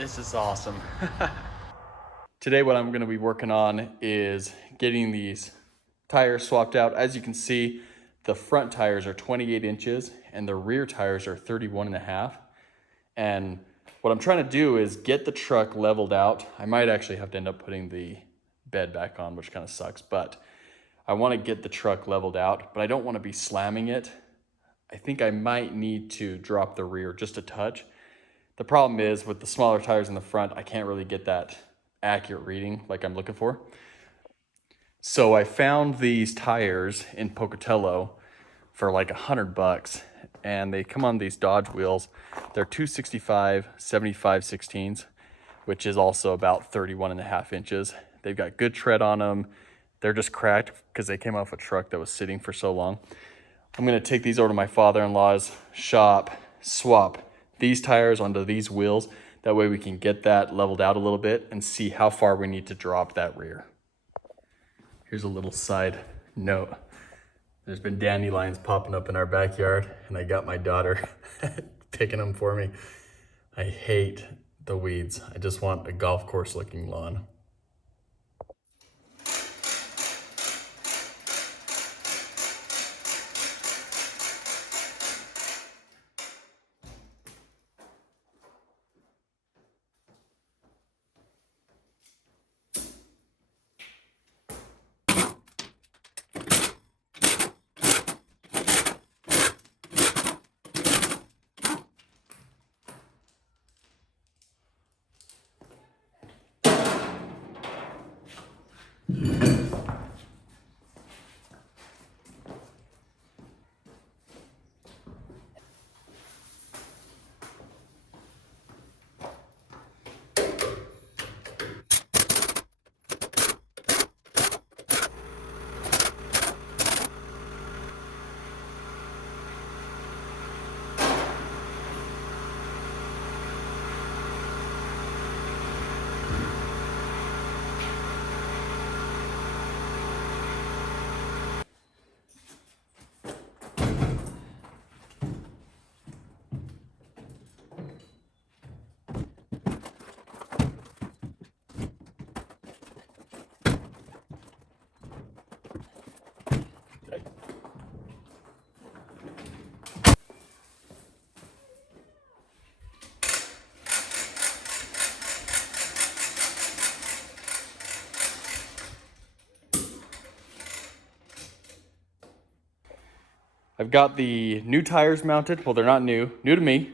This is awesome. Today what I'm gonna be working on is getting these tires swapped out. As you can see, the front tires are 28 inches and the rear tires are 31.5. And what I'm trying to do is get the truck leveled out. I might actually have to end up putting the bed back on, which kind of sucks, but I want to get the truck leveled out, but I don't want to be slamming it. I think I might need to drop the rear just a touch. The problem is with the smaller tires in the front, I can't really get that accurate reading like I'm looking for. So I found these tires in Pocatello for like $100, and they come on these Dodge wheels. They're 265 75/16, which is also about 31.5 inches. They've got good tread on them. They're just cracked because they came off a truck that was sitting for so long. I'm gonna take these over to my father-in-law's shop, swap these tires onto these wheels. That way we can get that leveled out a little bit and see how far we need to drop that rear. Here's a little side note. There's been dandelions popping up in our backyard, and I got my daughter picking them for me. I hate the weeds. I just want a golf course looking lawn. I've got the new tires mounted. Well, they're not new to me,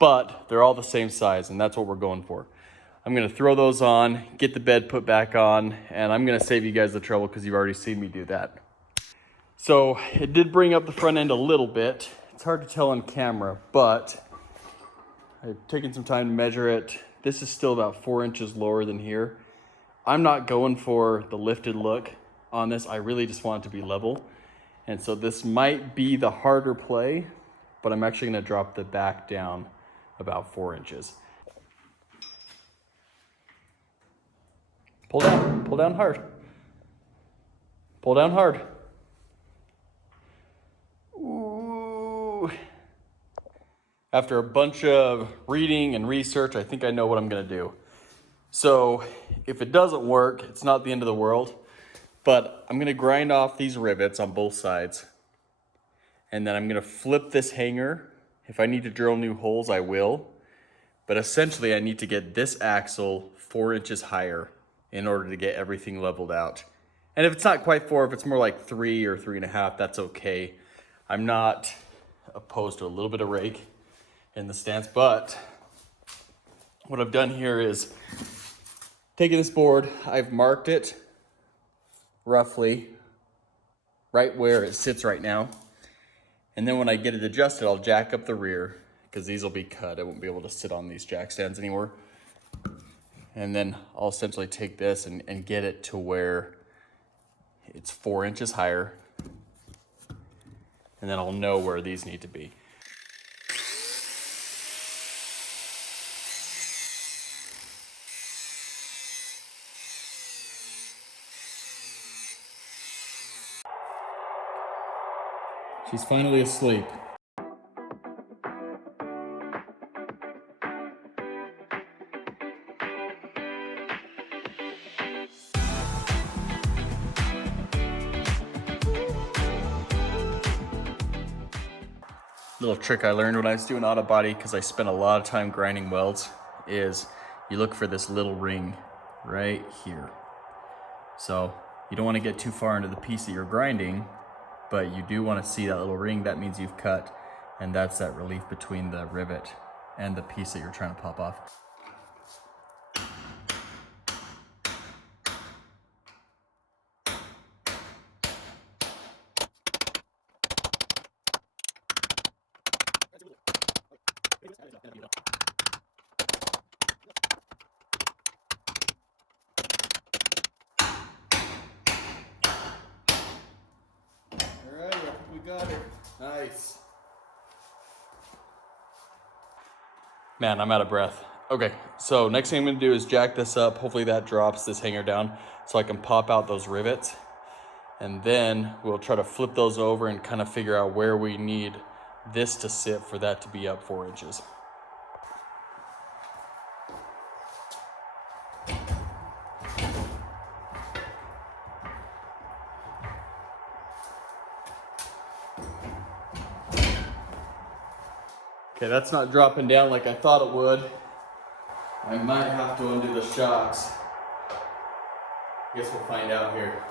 but they're all the same size, and that's what we're going for. I'm gonna throw those on, get the bed put back on, and I'm gonna save you guys the trouble because you've already seen me do that. So it did bring up the front end a little bit. It's hard to tell on camera, but I've taken some time to measure it. This is still about 4 inches lower than here. I'm not going for the lifted look on this. I really just want it to be level. And so this might be the harder play, but I'm actually gonna drop the back down about 4 inches. Pull down hard. Pull down hard. Ooh. After a bunch of reading and research, I think I know what I'm gonna do. So if it doesn't work, it's not the end of the world, but I'm gonna grind off these rivets on both sides. And then I'm gonna flip this hanger. If I need to drill new holes, I will. But essentially I need to get this axle 4 inches higher in order to get everything leveled out. And if it's not quite 4, if it's more like 3 or 3.5, that's okay. I'm not opposed to a little bit of rake in the stance, but what I've done here is taken this board, I've marked it roughly right where it sits right now. And then when I get it adjusted, I'll jack up the rear because these will be cut. I won't be able to sit on these jack stands anymore. And then I'll essentially take this and get it to where it's 4 inches higher. And then I'll know where these need to be. She's finally asleep. Little trick I learned when I was doing auto body, because I spent a lot of time grinding welds, is you look for this little ring right here. So you don't want to get too far into the piece that you're grinding, but you do want to see that little ring. That means you've cut, and that's that relief between the rivet and the piece that you're trying to pop off. Alright, I think we got it. Nice. Man, I'm out of breath. Okay, so next thing I'm gonna do is jack this up. Hopefully that drops this hanger down so I can pop out those rivets. And then we'll try to flip those over and kind of figure out where we need this to sit for that to be up 4 inches. Okay, that's not dropping down like I thought it would. I might have to undo the shocks. Guess we'll find out here.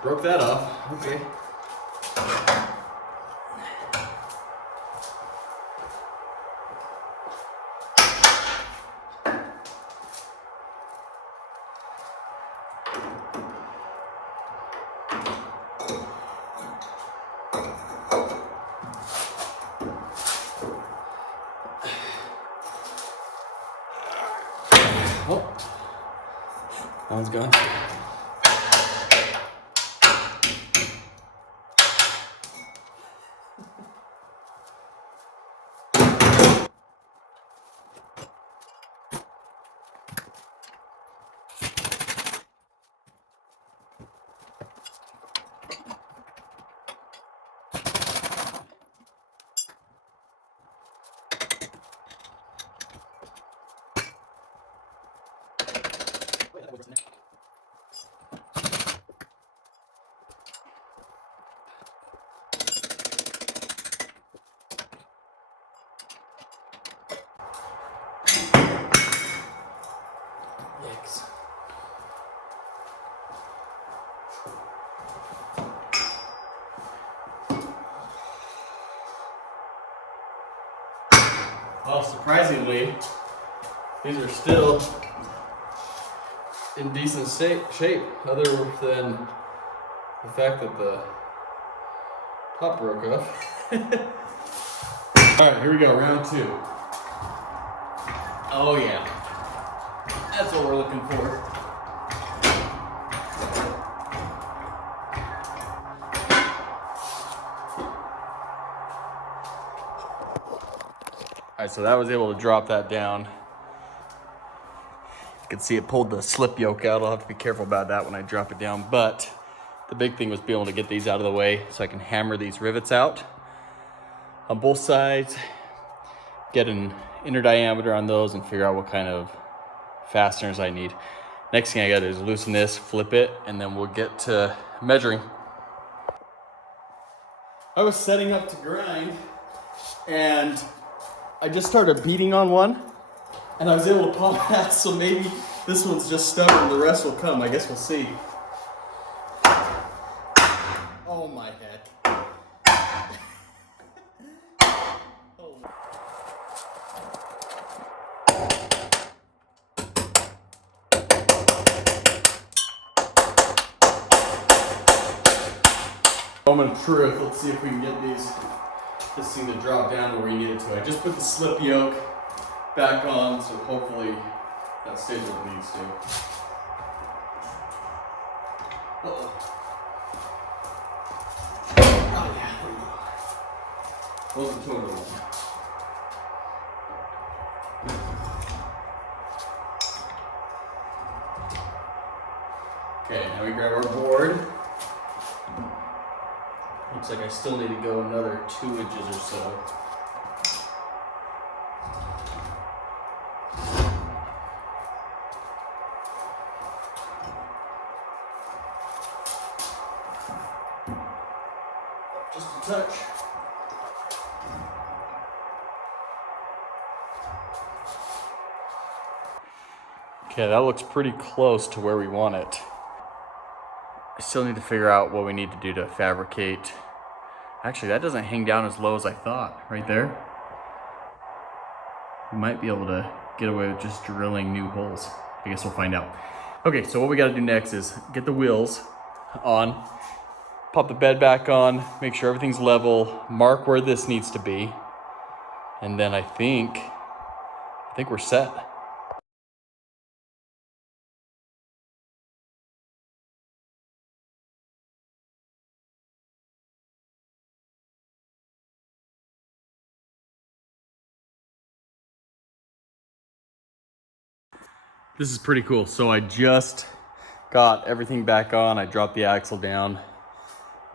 Broke that off. Okay. Oh, that one's gone. Yikes. Well, surprisingly, these are still in decent shape, other than the fact that the top broke off. All right, here we go, round 2. Oh yeah, that's what we're looking for. All right, so that was able to drop that down. You can see it pulled the slip yoke out. I'll have to be careful about that when I drop it down. But the big thing was being able to get these out of the way so I can hammer these rivets out on both sides, get an inner diameter on those, and figure out what kind of fasteners I need. Next thing I got to do is loosen this, flip it, and then we'll get to measuring. I was setting up to grind, and I just started beating on one, and I was able to pop that, so maybe this one's just stubborn, the rest will come. I guess we'll see. Oh my heck. Moment of truth, let's see if we can get this thing to drop down where we need it to. I just put the slip yoke back on, so hopefully that stays where it needs to. Uh-oh. Oh yeah, there we go. Wasn't totally. Okay, now we grab our board. Looks like I still need to go another 2 inches or so. Just a touch. Okay, that looks pretty close to where we want it. I still need to figure out what we need to do to fabricate. Actually, that doesn't hang down as low as I thought, right there. We might be able to get away with just drilling new holes. I guess we'll find out. Okay, so what we gotta do next is get the wheels on, pop the bed back on, make sure everything's level, mark where this needs to be, and then I think we're set. This is pretty cool. So I just got everything back on. I dropped the axle down.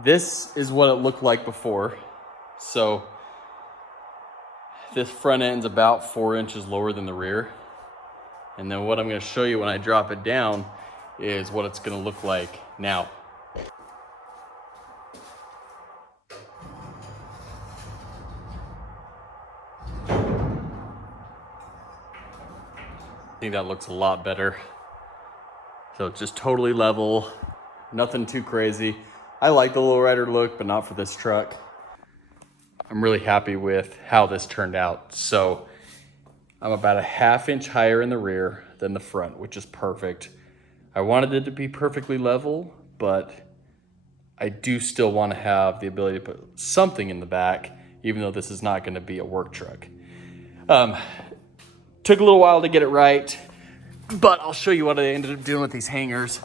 This is what it looked like before. So this front end's about 4 inches lower than the rear. And then what I'm gonna show you when I drop it down is what it's gonna look like now. I think that looks a lot better. So it's just totally level, nothing too crazy. I like the lowrider look, but not for this truck. I'm really happy with how this turned out. So I'm about a 1/2 inch higher in the rear than the front, which is perfect. I wanted it to be perfectly level, but I do still want to have the ability to put something in the back, even though this is not going to be a work truck. Took a little while to get it right, but I'll show you what I ended up doing with these hangers.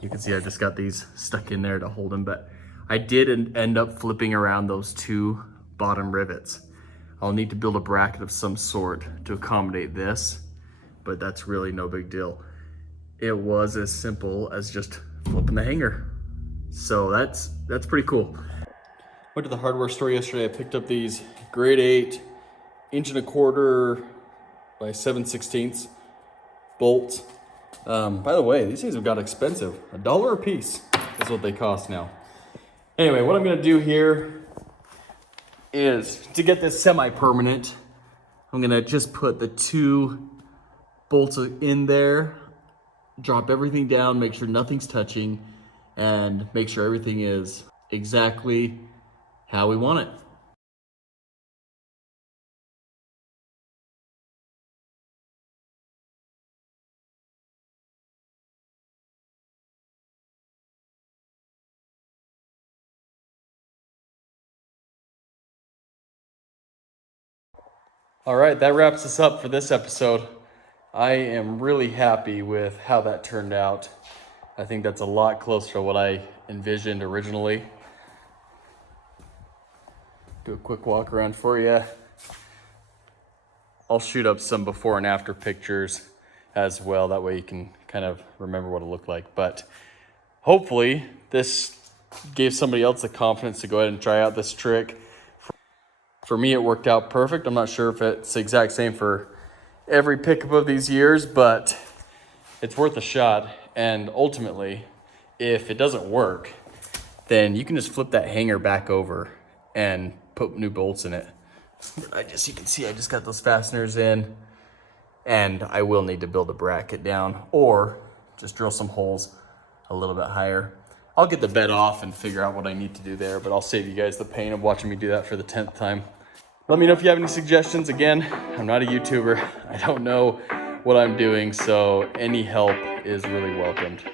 You can see I just got these stuck in there to hold them, but I did end up flipping around those 2 bottom rivets. I'll need to build a bracket of some sort to accommodate this, but that's really no big deal. It was as simple as just flipping the hanger. So that's pretty cool. Went to the hardware store yesterday. I picked up these grade 8 1.25 by 7/16 bolts. By the way, these things have got expensive. $1 a piece is what they cost now. Anyway, what I'm gonna do here is to get this semi-permanent, I'm gonna just put the 2 bolts in there, drop everything down, make sure nothing's touching, and make sure everything is exactly how we want it. All right, that wraps us up for this episode. I am really happy with how that turned out. I think that's a lot closer to what I envisioned originally. Do a quick walk around for you. I'll shoot up some before and after pictures as well. That way you can kind of remember what it looked like. But hopefully this gave somebody else the confidence to go ahead and try out this trick. For me, it worked out perfect. I'm not sure if it's the exact same for every pickup of these years, but it's worth a shot. And ultimately, if it doesn't work, then you can just flip that hanger back over and put new bolts in it. You can see I just got those fasteners in, and I will need to build a bracket down or just drill some holes a little bit higher. I'll get the bed off and figure out what I need to do there, but I'll save you guys the pain of watching me do that for the 10th time. Let me know if you have any suggestions. Again, I'm not a YouTuber. I don't know what I'm doing, so any help is really welcomed.